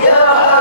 Ya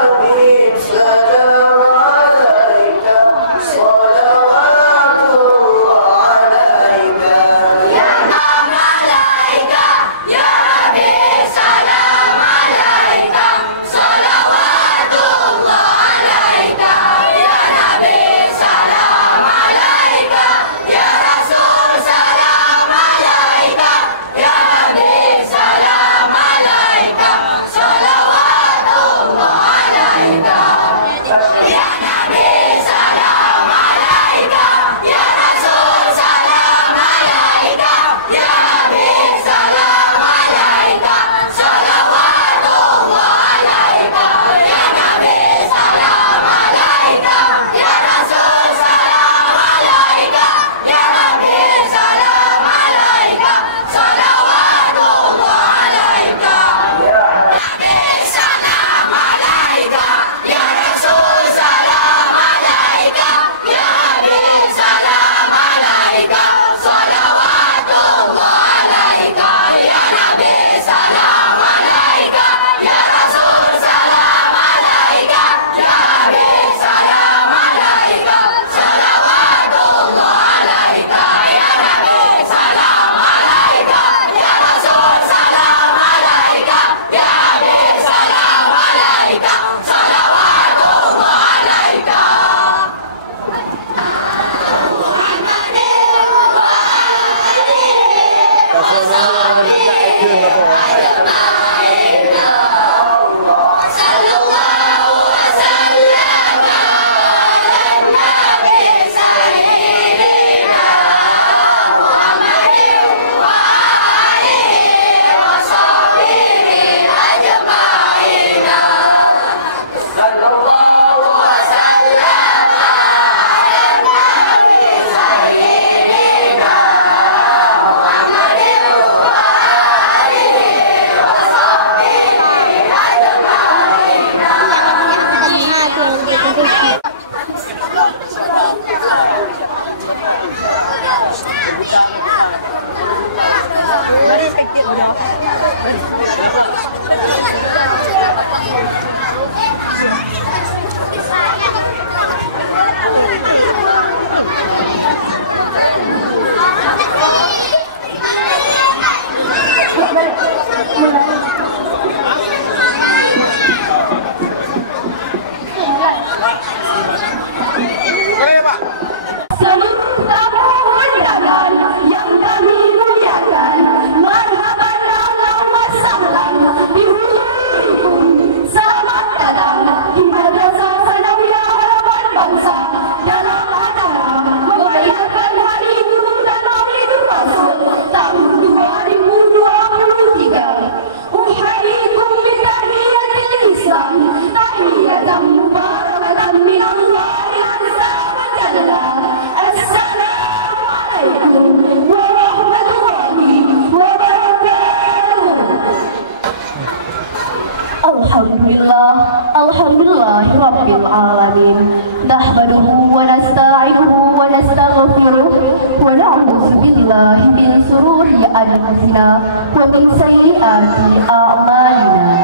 Alhamdulillahi Rabbil Alamin. Nahmaduhu wa nasta'inuhu wa nastaghfiruh wa na'udzu billahi min shururi anfusina wa min sayyiati a'malina.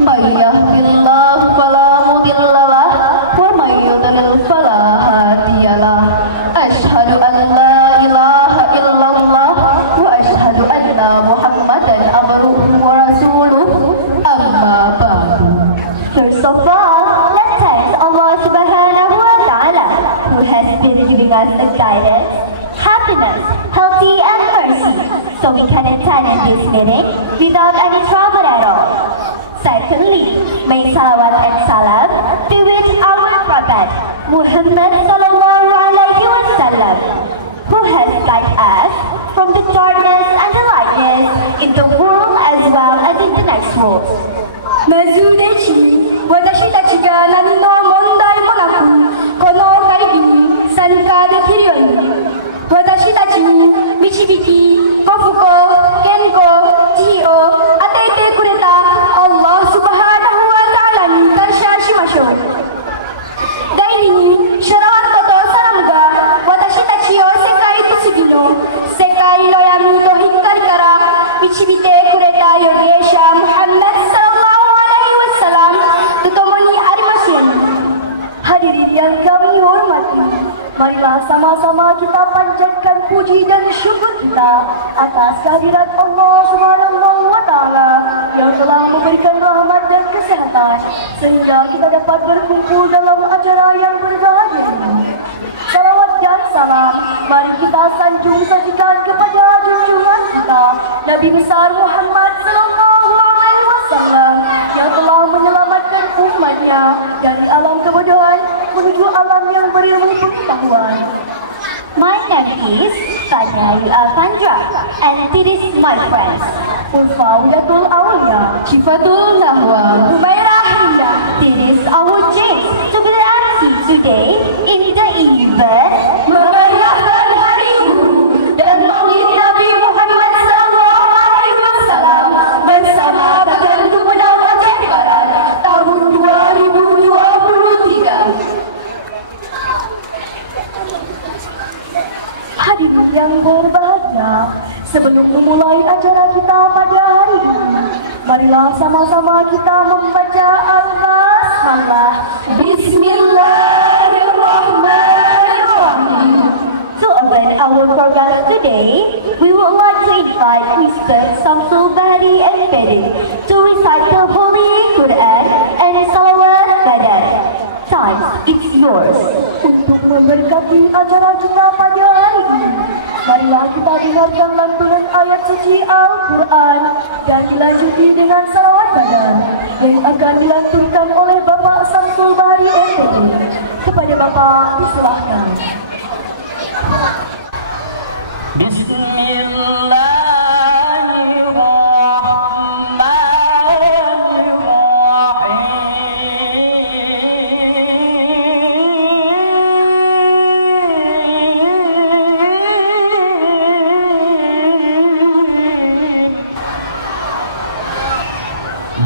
May yahdihillahu fala mudilla lahu wa may yudlil fala hadiya lahu. Asyhadu an la ilaha illallah wa asyhadu anna Muhammadan abduhu wa rasuluh. Amma ba'du. First of all, let's thank Allah Subhanahu wa Ta'ala, who has been giving us the guidance, happiness, healthy and mercy, so we can attend in this meeting without any trouble at all. Secondly, may salawat and salam be with our Prophet Muhammad Sallallahu Alaihi Wasallam, who has guided us from the darkness and the lightness in the world as well as in the next world. 珍しい私たちが何の問題もなくこの会議に参加できるように私たちに導き幸福健康地位を与えてくれたアッラースバハナフワタアラに感謝しましょう。第二にシャラワットとサラムが私たちを世界不思議の世界の闇と光から導いてくれた預言者ムハンマドHadirin yang kami hormati, marilah sama-sama kita panjatkan puji dan syukur kita atas kehadirat Allah Subhanahu wa Ta'ala yang telah memberikan rahmat dan kesehatan sehingga kita dapat berkumpul dalam acara yang berbahagia ini. Salawat dan salam mari kita sanjung sajikan kepada junjungan kita Nabi besar Muhammad Sallallahu Alaihi Wasallam yang telah menyelamatkan umatnya dari alam kebodohan menuju alam yang berilmu pengetahuan. My name is Tanya Alfandra, and this is my friends Ulfawiyatul Awliya, Cifatul Nahwa, Humairah Hinda. This is our James to be MC today in the event Merayakan Hari Guru dan Maulid Nabi Muhammad SAW bersama Badan Pemuda Aceh Barat tahun 2023. Hadirin yang berbahagia, sebelum memulai acara kita pada hari ini, marilah sama-sama kita membaca Al-Basmalah. Bismillahirrahmanirrahim. To open our program today, we would like to invite Mr. Samsul Bahri and Bedi to recite the Holy Quran and Salawat Badan. Time, it's yours. Untuk memberkati acara kita pada hari ini, marilah kita dengarkan lantunan ayat suci Al-Quran dan dilanjuti dengan salawat badan yang akan dilantunkan oleh Bapak Samsul Bahri MPD. Kepada Bapak disilahkan.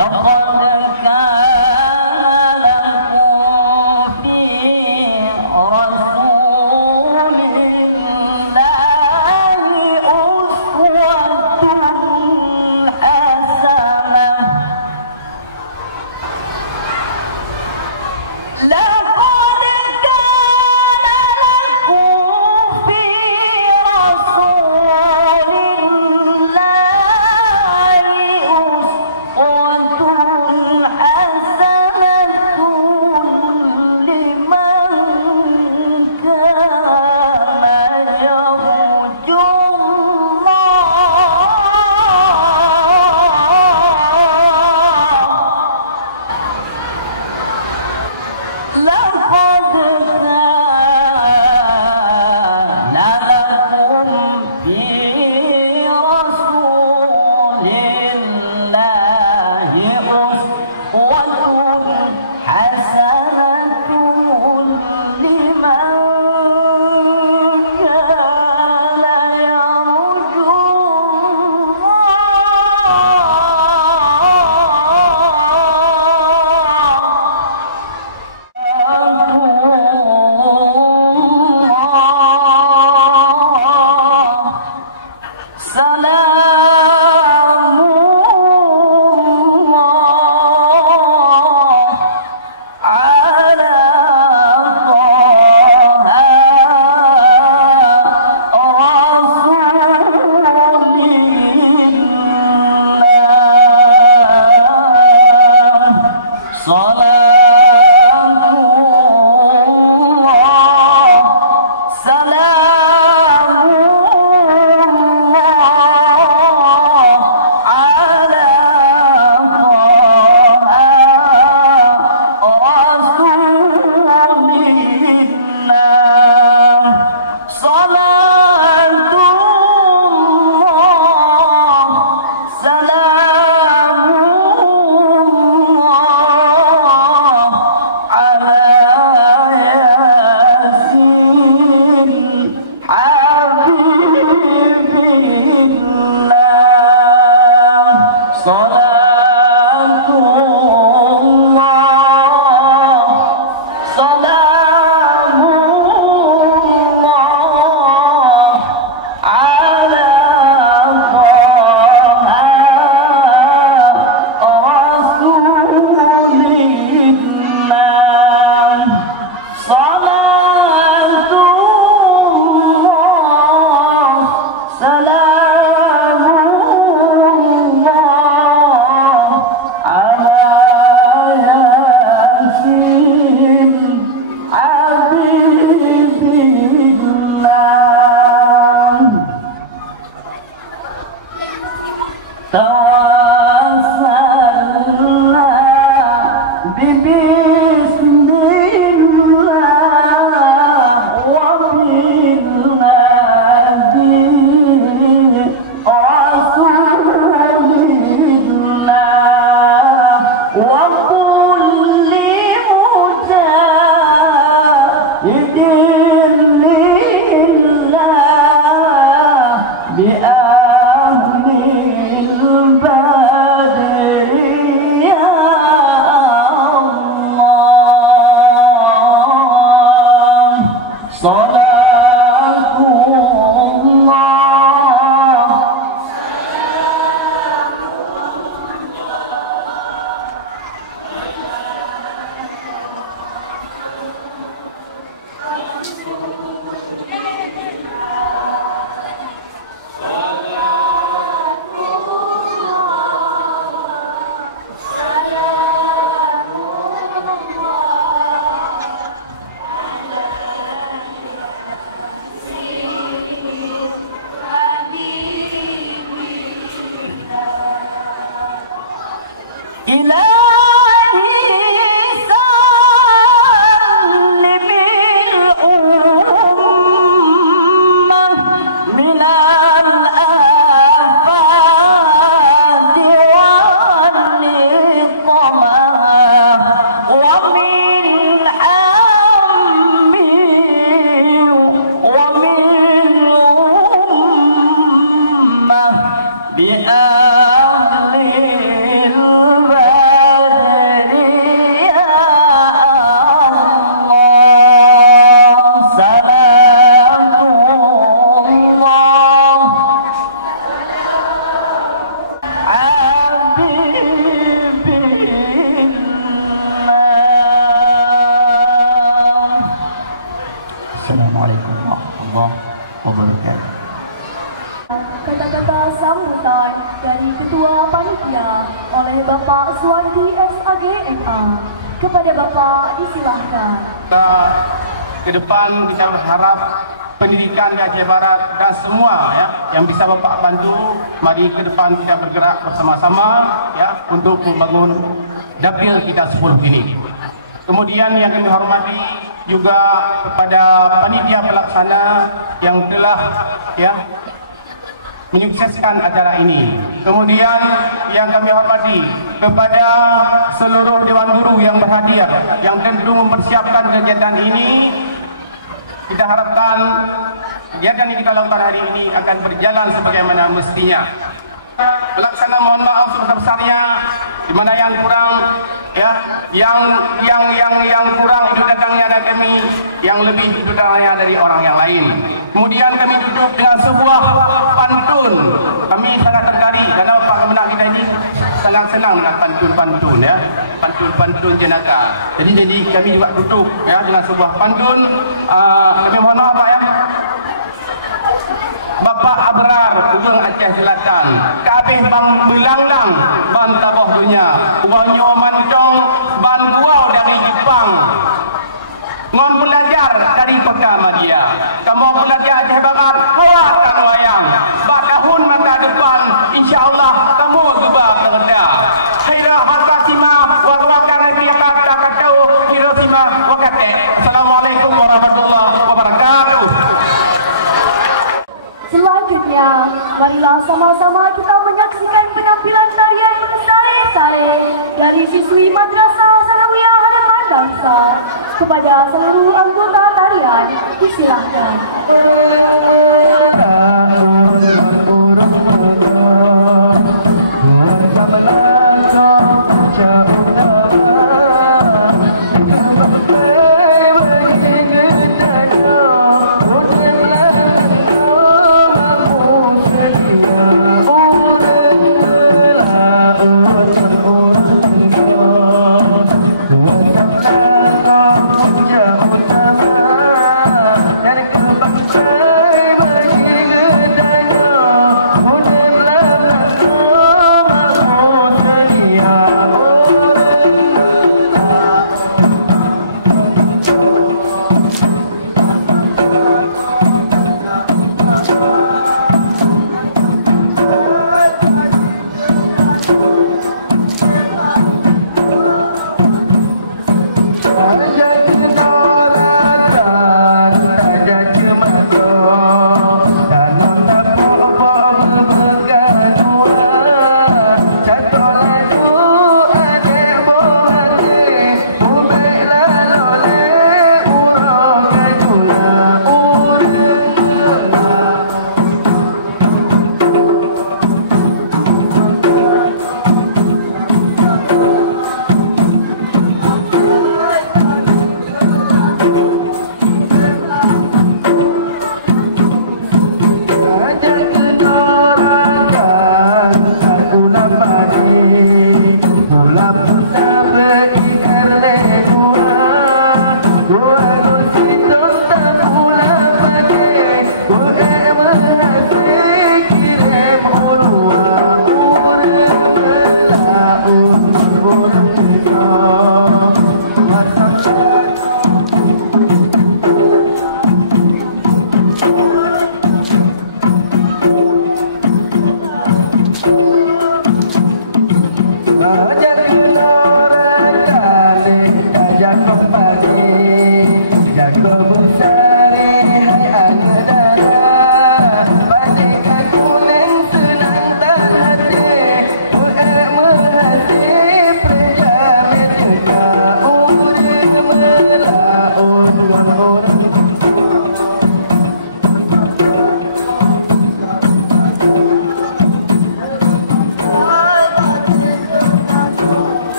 Oh Assalamualaikum warahmatullahi wabarakatuh. Kata-kata sambutan dari Ketua Panitia oleh Bapak Suwandi SAGMA. Kepada Bapak disilahkan. Ke depan kita berharap pendidikan di Aceh Barat dan semua ya yang bisa Bapak bantu, mari ke depan kita bergerak bersama-sama ya untuk membangun dapil kita 10 ini. Kemudian yang kami hormati juga kepada panitia pelaksana yang telah ya menyukseskan acara ini. Kemudian yang kami hormati kepada seluruh Dewan Guru yang berhadiah yang tentu mempersiapkan kegiatan ini. Kita harapkan kegiatan yang kita lakukan hari ini akan berjalan sebagaimana mestinya. Pelaksana mohon maaf sebesar-besarnya di mana yang kurang ya, yang kurang itu datangnya dari kami, yang lebih itu datangnya dari orang yang lain. Kemudian kami tutup dengan sebuah pantun. Kami sangat tertarik karena Pak Kemenang kita ini sangat senang dengan pantun-pantun ya, pantun-pantun jenaka. Jadi kami juga tutup ya dengan sebuah pantun. Kami mohon maaf Pak ya. Bapak Abrar, Ujung Aceh Selatan, kabeh bang belanglang, ban tabah dunia, ubanyo mancong, ban buau dari Jepang. Ngon belajar dari Pekanbaria, kamu belajar Aceh Barat, hawakan wayang. Bak tahun masa depan, insyaAllah kamu juga kerja. Khairah Hasasimah, warwakan lagi kata kata Hiroshima wakate. Assalamualaikum warahmatullahi wabarakatuh. Selanjutnya, marilah sama-sama kita menyaksikan penampilan tarian Sare-Sare dari siswi Madrasah Sanawiyah Harapan Bangsa. Kepada seluruh anggota tarian, disilahkan. Dari kebanggaan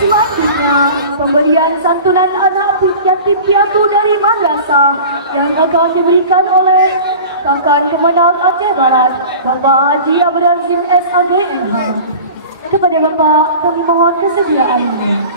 Selanjutnya, pemberian santunan anak yatim piatu dari madrasah yang akan diberikan oleh Kakak Kemenang Aceh Barat, Bapak Haji Abdul SAG MH. Kepada Bapak, kami mohon kesediaannya.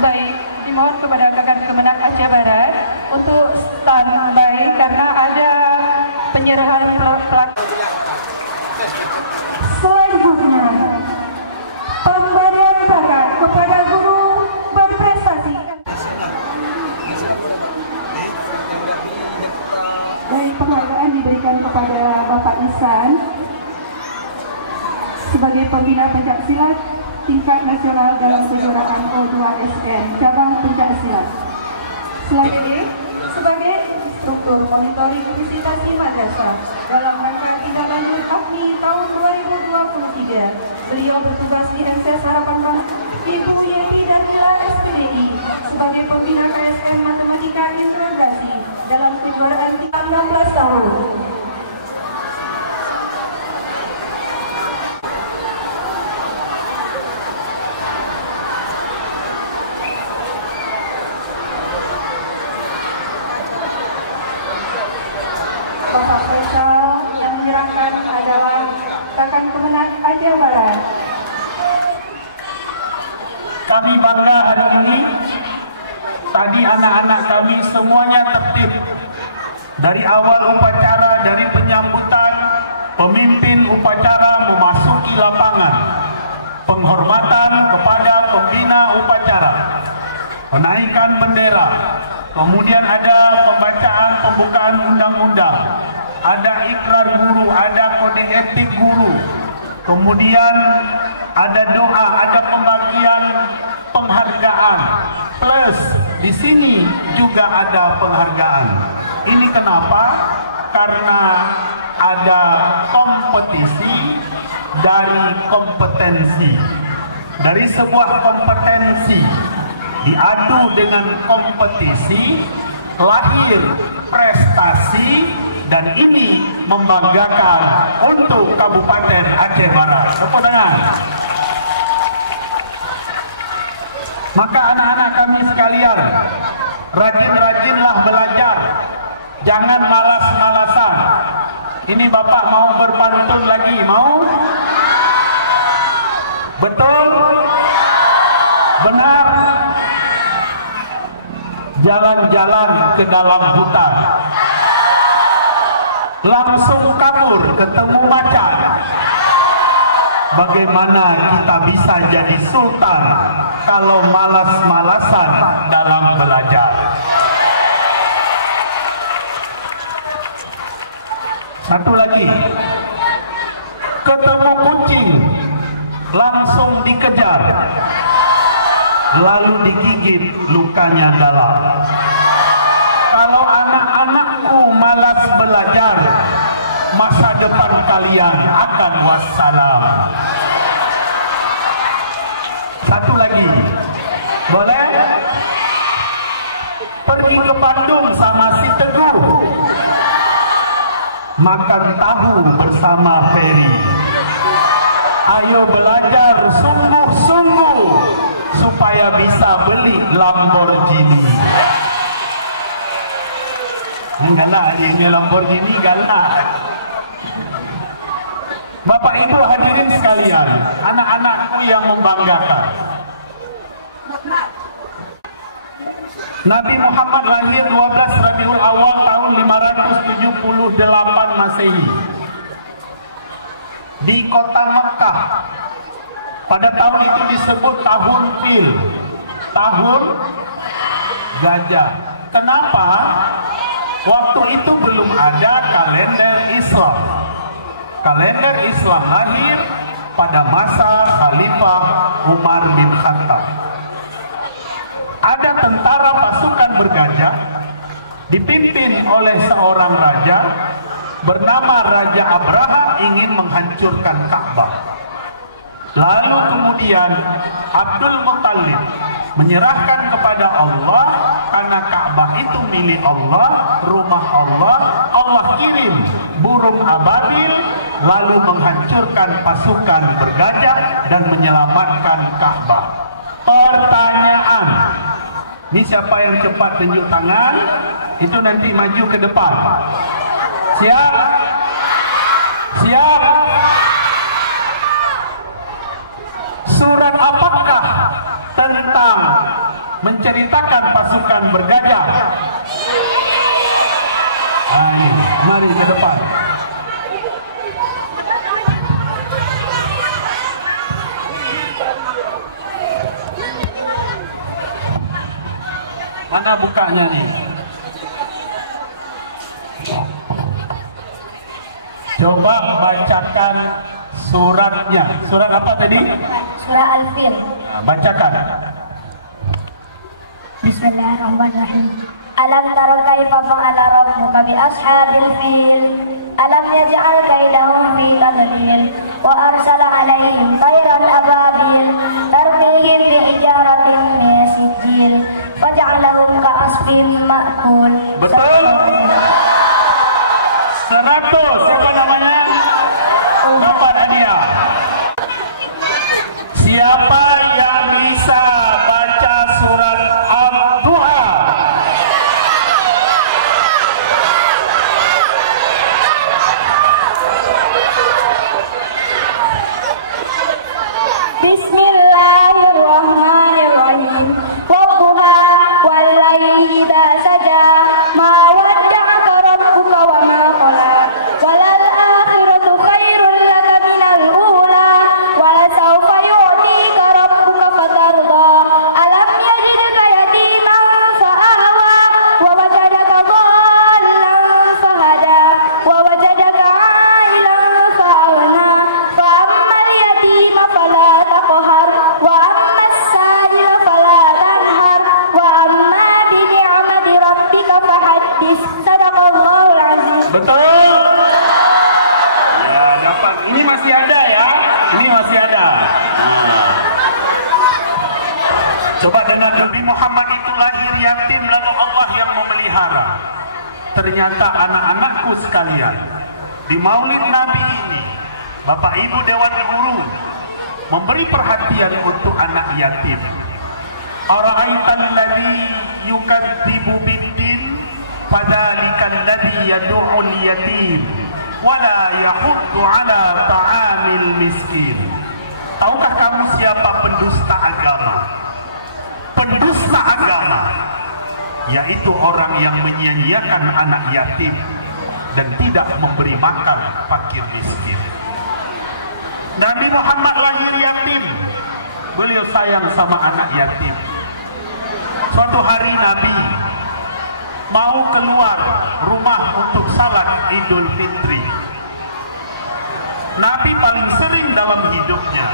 Baik, dimohon kepada Kakak Kemenang Aceh Barat untuk standby karena ada penyerahan pelak. Selanjutnya, pemberian bakat kepada guru berprestasi. Dari penghargaan diberikan kepada Bapak Ihsan sebagai pembina pencaksilat tingkat nasional dalam kejuaraan O2SN cabang pencaksilat. Selanjutnya, sebagai instruktur monitoring visitasi madrasah dalam rangka tindak lanjut APMI tahun 2023, beliau bertugas di MCS Harapan Bangsa Ibu Yeti Darmila SPDI sebagai pembina KSM Matematika Interogasi dalam kejuaraan tingkat 16 tahun. Bapak Faisal yang menyerahkan adalah Kakak Kemenang Aceh Barat. Kami bangga hari ini, tadi anak-anak kami semuanya tertib. Dari awal upacara, dari penyambutan, pemimpin upacara memasuki lapangan. Penghormatan kepada pembina upacara, menaikkan bendera. Kemudian ada pembacaan pembukaan undang-undang, ada ikrar guru, ada kode etik guru. Kemudian ada doa, ada pembagian penghargaan. Plus di sini juga ada penghargaan. Ini kenapa? Karena ada kompetisi dari kompetensi. Dari sebuah kompetensi diadu dengan kompetisi, lahir prestasi, dan ini membanggakan untuk Kabupaten Aceh Barat. Tepuk tangan. Maka anak-anak kami sekalian, rajin-rajinlah belajar, jangan malas-malasan. Ini Bapak mau berpantun lagi, mau? Betul? Benar? Jalan-jalan ke dalam hutan, langsung kabur ketemu macan. Bagaimana kita bisa jadi sultan kalau malas-malasan dalam belajar? Satu lagi, ketemu kucing, langsung dikejar, lalu digigit, lukanya dalam. Kalau anak-anakku malas belajar, masa depan kalian akan wassalam. Satu lagi, boleh? Pergi ke Bandung sama si Teguh, makan tahu bersama Ferry. Ayo belajar sungguh-sungguh supaya bisa beli Lamborghini. Galak ini Lamborghini, galak. Bapak Ibu hadirin sekalian, anak-anakku yang membanggakan, Nabi Muhammad lahir 12 Rabiul Awal tahun 578 Masehi di kota Mekah. Pada tahun itu disebut tahun fil, tahun gajah. Kenapa? Waktu itu belum ada kalender Islam. Kalender Islam lahir pada masa Khalifah Umar bin Khattab. Ada tentara pasukan bergajah dipimpin oleh seorang raja bernama Raja Abraha ingin menghancurkan Ka'bah. Lalu kemudian Abdul Muttalib menyerahkan kepada Allah, karena Ka'bah itu milik Allah, rumah Allah. Allah kirim burung ababil lalu menghancurkan pasukan bergajah dan menyelamatkan Ka'bah. Pertanyaan, ini siapa yang cepat tunjuk tangan, itu nanti maju ke depan. Siap? Siap? Surat apakah tentang menceritakan pasukan bergajah? Mari ke depan. Mana bukanya nih? Coba bacakan suratnya. Surat apa tadi? Surah Al-Fil. Bacakan. Bismillahirrahmanirrahim. Alam tara kaifa fa'ala rabbuka bi ashabil fil? Alam yaj'al kaidahum fi tadlil wa arsala 'alaihim tayran ababil tarmihim bi hijaratin min sijil faj'alahum ka'asfin ma'kul. Betul? 100. Siapa namanya? Dapat hadiah. Siapa yang bisa baca surat Al-Duha? Bismillahirrahmanirrahim. Wadduha wal laili idza saja ma wadda'aka rabbuka wa ma qala. Walal akhiratu khairul laka minal ula wa sawfa yu'tika rabbuka fatarda. Alam yajidka yatiman fa'awa wa wajadaka dhallan fahada wa wajadaka 'ailan fa'agna fa ammal yatima fala taqhar wa ammas sa'ila fala tanhar wa amma bi ni'mati rabbika fahaddits. Sadaqallahul azim. Betul? Ya, dapat. Ini masih ada ya? Ini masih ada. Coba dengar, Nabi Muhammad itu lahir yatim, lalu Allah yang memelihara. Ternyata anak-anakku sekalian, di maulid Nabi ini, Bapak Ibu Dewan Guru memberi perhatian untuk anak yatim. Ara'aitan ladzi yukadzibu biddin fadzalikal ladzi yad'ul yatim wala yahuddu 'ala ta'amil miskin. Tahukah kamu siapa pendusta agama? Pendusta agama yaitu orang yang menyia-nyiakan anak yatim dan tidak memberi makan fakir miskin. Nabi Muhammad lahir yatim. Beliau sayang sama anak yatim. Suatu hari Nabi mau keluar rumah untuk salat Idul Fitri. Nabi paling sering dalam hidupnya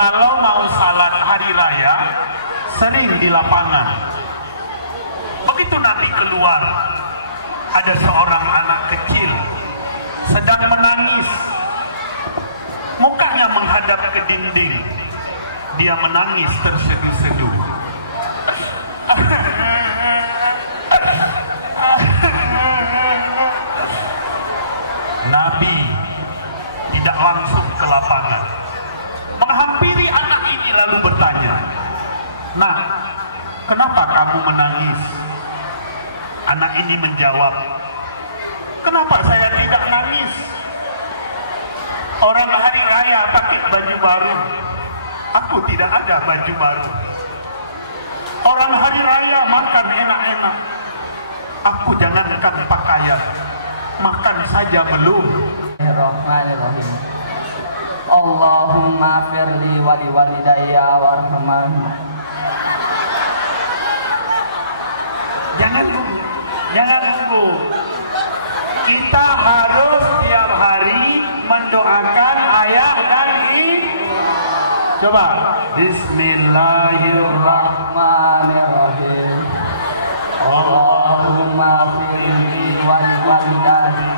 kalau mau salat hari raya sering di lapangan. Begitu Nabi keluar, ada seorang anak kecil sedang menangis. Mukanya menghadap ke dinding. Dia menangis terseduh-seduh. Nabi tidak langsung ke lapangan, menghampiri anak ini lalu bertanya, "Nah, kenapa kamu menangis?" Anak ini menjawab, "Kenapa saya tidak nangis? Orang hari raya pakai baju baru, aku tidak ada baju baru. Orang hari raya makan enak-enak, aku jangankan pakaian, makan saja belum." Bismillahirrahmanirrahim. Allahumma firli wa liwalidayya warhamhum. Jangan tunggu. Kita harus tiap hari mendoakan ayah dan ibu. Coba. Bismillahirrahmanirrahim. Allahumma firli wa liwalidayya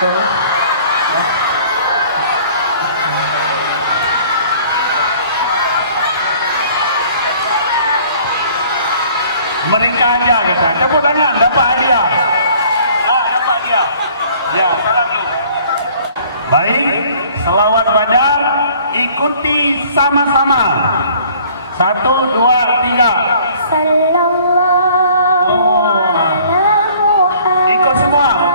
Mereka aja kita. Tepuk tangan, dapat hadiah. Dapat hadiah. Ya. Baik, selawat badar ikuti sama-sama. 1, 2, 3. Sallallahu alaihi wasallam.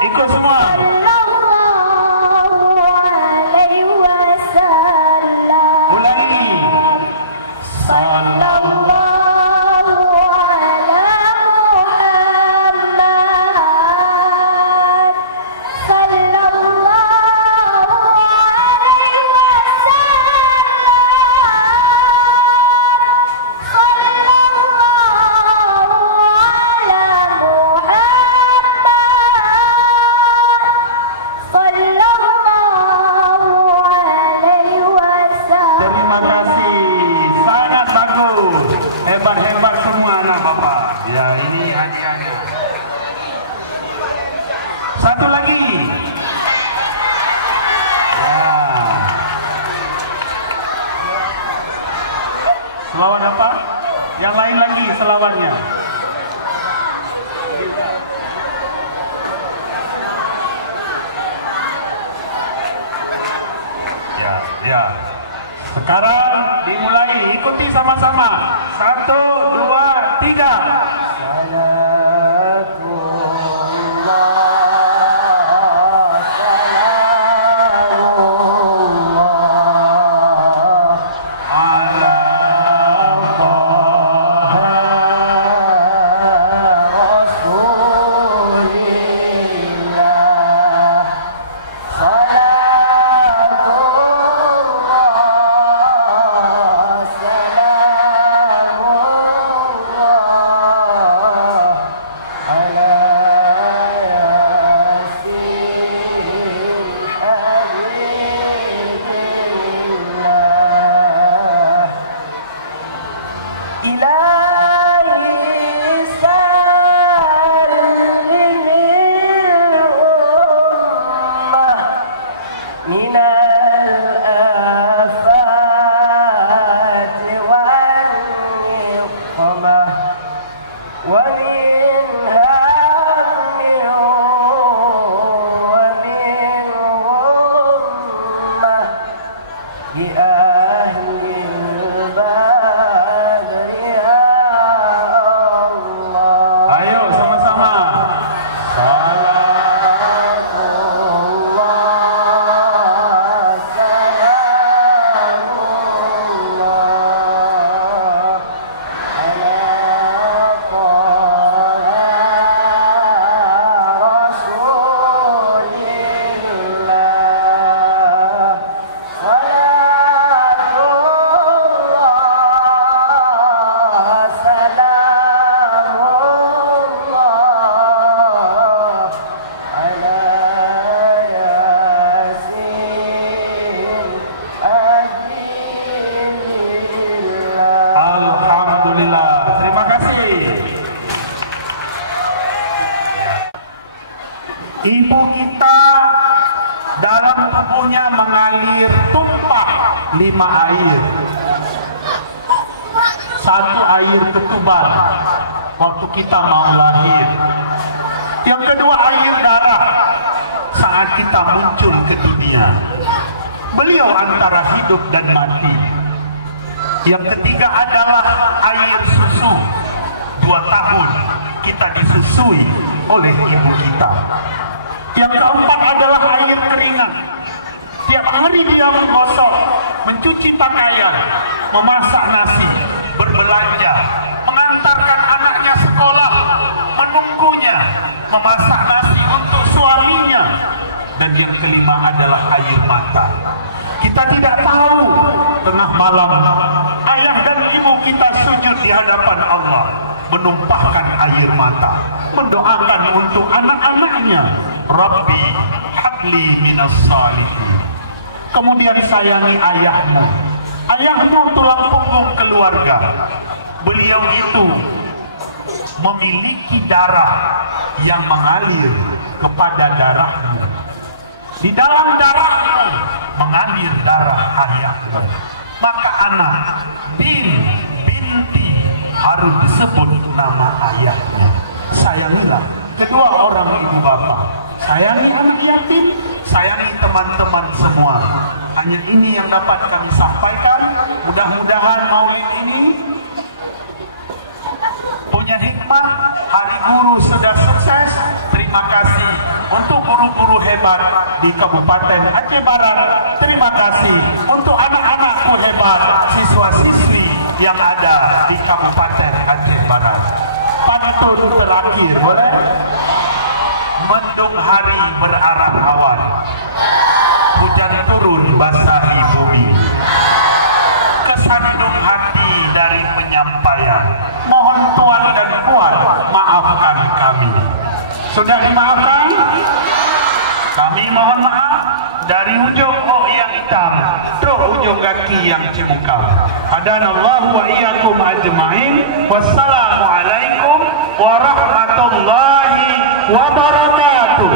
Ikut semua. Hebat semua anak bapak. Ya, ini hadiahnya. Satu lagi. Ya. Selawat apa? Yang lain lagi selawatnya. Ya, ya. Sekarang dimulai, ikuti sama-sama. 1, 2, 3. Ibu kita dalam tubuhnya mengalir tumpah 5 air. 1 air ketuban waktu kita mau lahir. Yang kedua air darah saat kita muncul ke dunia. Beliau antara hidup dan mati. Yang ketiga adalah air susu. 2 tahun kita disusui oleh ibu kita. Yang keempat adalah air keringat. Tiap hari dia menggosok, mencuci pakaian, memasak nasi, berbelanja, mengantarkan anaknya sekolah, menunggunya, memasak nasi untuk suaminya. Dan yang kelima adalah air mata. Kita tidak tahu tengah malam ayah dan ibu kita sujud di hadapan Allah, menumpahkan air mata. mendoakan untuk anak-anaknya, Rabbi habli minas salihin. Kemudian sayangi ayahmu. Ayahmu tulang punggung keluarga. Beliau itu memiliki darah yang mengalir kepada darahmu. Di dalam darahmu mengalir darah ayahmu. Maka anak binti harus disebut nama ayahnya. Sayangilah kedua orang ibu bapak. Sayangi anak yatim, sayangi teman-teman semua. Hanya ini yang dapat kami sampaikan. Mudah-mudahan maulid ini punya hikmah. Hari Guru sudah sukses. Terima kasih untuk guru-guru hebat di Kabupaten Aceh Barat. Terima kasih untuk anak-anakku hebat, siswa-siswi yang ada di Kabupaten Aceh Barat. Pantun terakhir boleh? Mendung hari berarah awan, hujan turun basahi bumi. Kesandung hati dari penyampaian, mohon Tuan dan Puan maafkan kami. Sudah dimaafkan? Kami mohon maaf dari ujung oh yang hitam ke ujung kaki yang cemukau. Hadanallahu wa iyyakum ajma'in. Wassalamualaikum warahmatullahi wabarakatuh.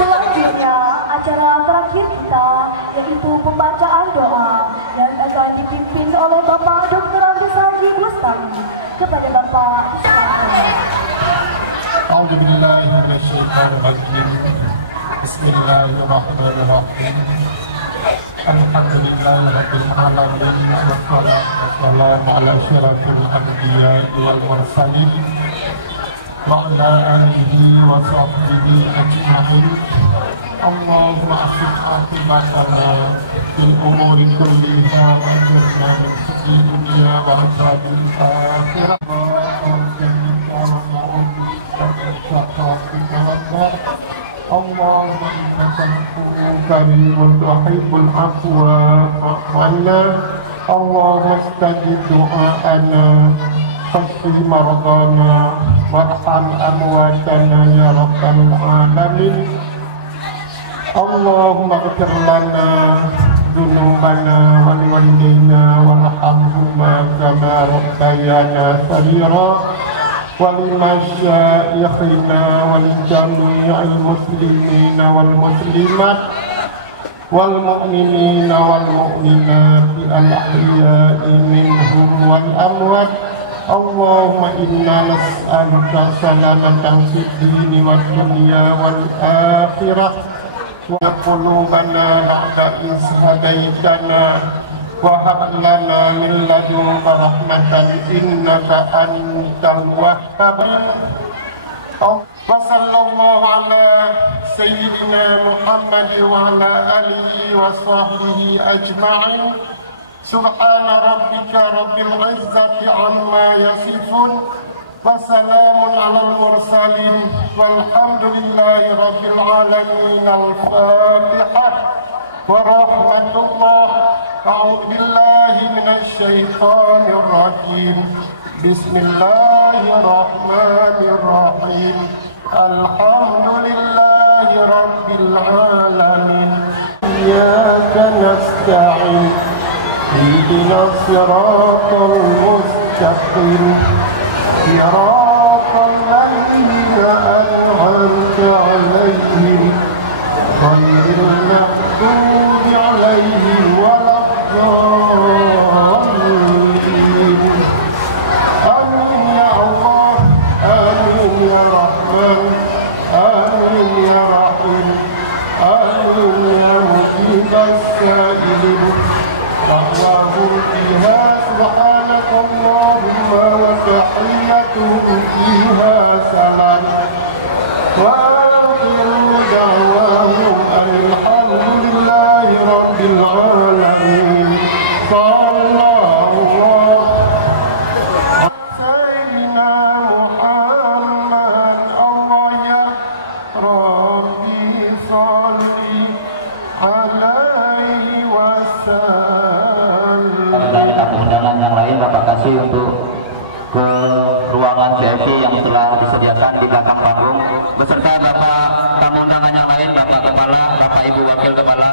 Selanjutnya, acara terakhir kita yaitu pembacaan doa yang akan dipimpin oleh Bapak Dr. Abdul Haji Bustami. Kepada Bapak silakan. A'udzubillahi minasyaitonirrajim. Bismillahirrahmanirrahim. Alhamdulillahirabbil alamin wassalatu wassalamu ala asyrafil anbiya'i wal mursalin wa ala alihi wa sahbihi ajma'in. Allahumma aslih aqibatana fil umuri kulliha wa ajirna min khizyi dunya wa adzabil akhirah. Allahumma innaka karimun tuhibbul afwa fa'fu 'anna. Allahumma istajib du'ana fasfi maradana warham amwatana ya rabbal alamin. Allahumma ighfir lana dzunubana wa liwalidayna warhamhuma kama rabbayana shaghira. ولمشايخنا ولجميع المسلمين والمسلمات والمؤمنين والمؤمنات الأحياء منهم والأموات. اللهم إنا نسألك سلامة في الدين والدنيا والآخرة وقلوبنا بعد إذ هديتنا وهب لنا من لدنك رحمة إنك أنت الوهاب. وصلى الله على سيدنا محمد وعلى آله وصحبه أجمعين. سبحان ربك رب العزة عما يصفون وسلام على المرسلين والحمد لله رب العالمين. الفاتحة ورحمة الله. أعوذ بالله من الشيطان الرجيم. بسم الله الرحمن الرحيم. الحمد لله رب العالمين. إياك نستعين اهدنا الصراط المستقيم صراط الذين أنعمت عليهم غير المغضوب عليهم ولا الضالين. آمين يا الله، آمين يا رحمن، آمين يا رحيم، آمين يا مجيب السائلين. دعواهم فيها سبحانك اللهم وتحيتهم فيها سلام. وآخر دعواهم أن الحمد لله رب العالمين. صلى الله على سيدنا محمد. الله Rabbi salli alaihi wasallam. Dan tamu undangan yang lain Bapak kasih untuk ke ruangan VIP yang telah disediakan di belakang panggung beserta Bapak tamu undangan yang lain, Bapak Kepala, Bapak Ibu Wakil Kepala.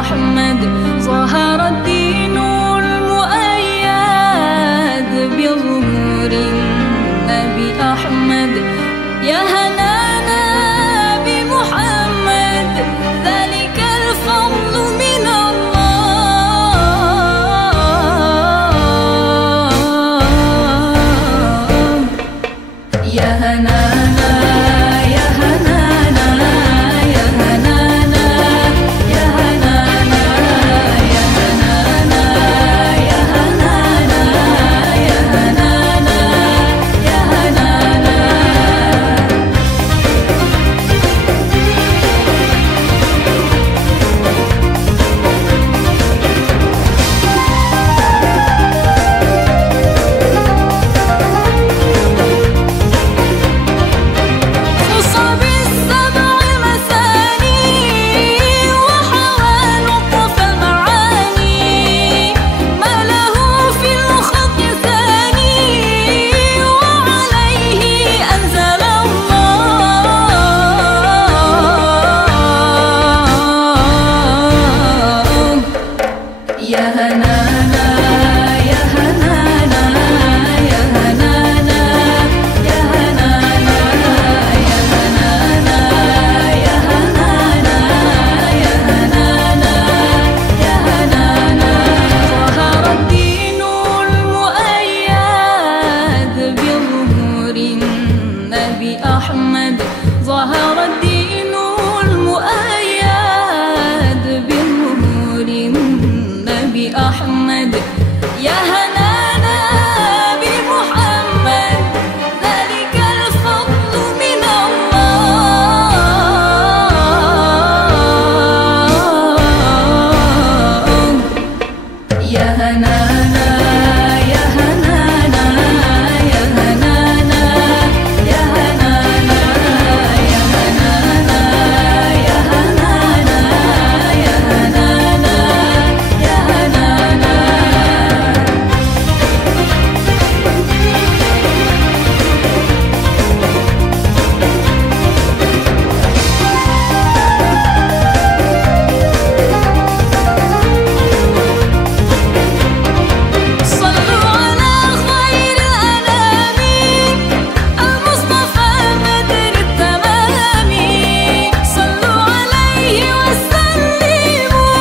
أحمد ظهر الدين المؤيد بظهور النبي أحمد يا هنانا بمحمد ذلك الفضل من الله يا هنانا يا هنانا يا هنانا يا هنانا يا هنانا يا هنانا يا هنانا يا هنانا خص بالسبع مثاني وحوى لطف المعاني ما له في الخط ثاني وعليه أنزل الله يا هنانا يا هنانا يا هنانا يا هنانا يا هنانا يا هنانا يا هنانا يا هنانا ظهر الدين المؤيد بظهور النبي أحمد ظهر الدين المؤيد بظهور النبي أحمد يا هنانا بمحمد ذلك الفضل من الله يا هنانا يا هنانا يا هنانا يا هنانا يا هنانا يا هنانا يا هنانا يا هنانا صلوا على خير الأنام المصطفى بدر التمام صلوا عليه وسلموا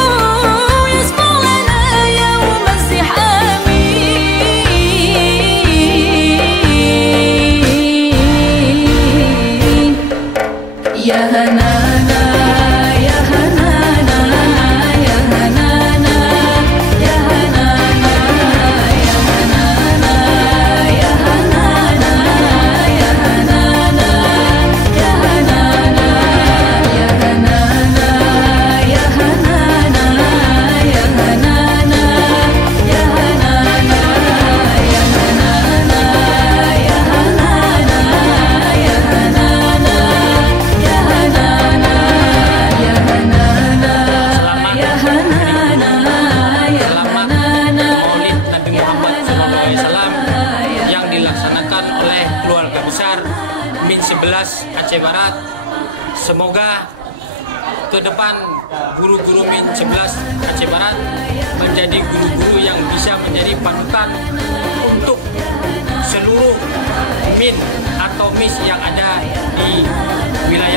يسمع لنا يوم الزحام يا هنانا يا هنانا يا هنانا يا هنانا يا هنانا يا هنانا يا هنانا يا هنانا يا هنانا يا هنانا يا هنانا يا هنانا يا هنانا يا هنانا يا هنانا يا هنانا يا هنانا يا هنانا يا Selamat Maulid Nabi Muhammad SAW yang dilaksanakan oleh keluarga besar Min 11 Aceh Barat. Semoga ke depan guru-guru Min 11 Aceh Barat menjadi guru-guru yang bisa menjadi panutan untuk seluruh Min atau Mis yang ada di wilayah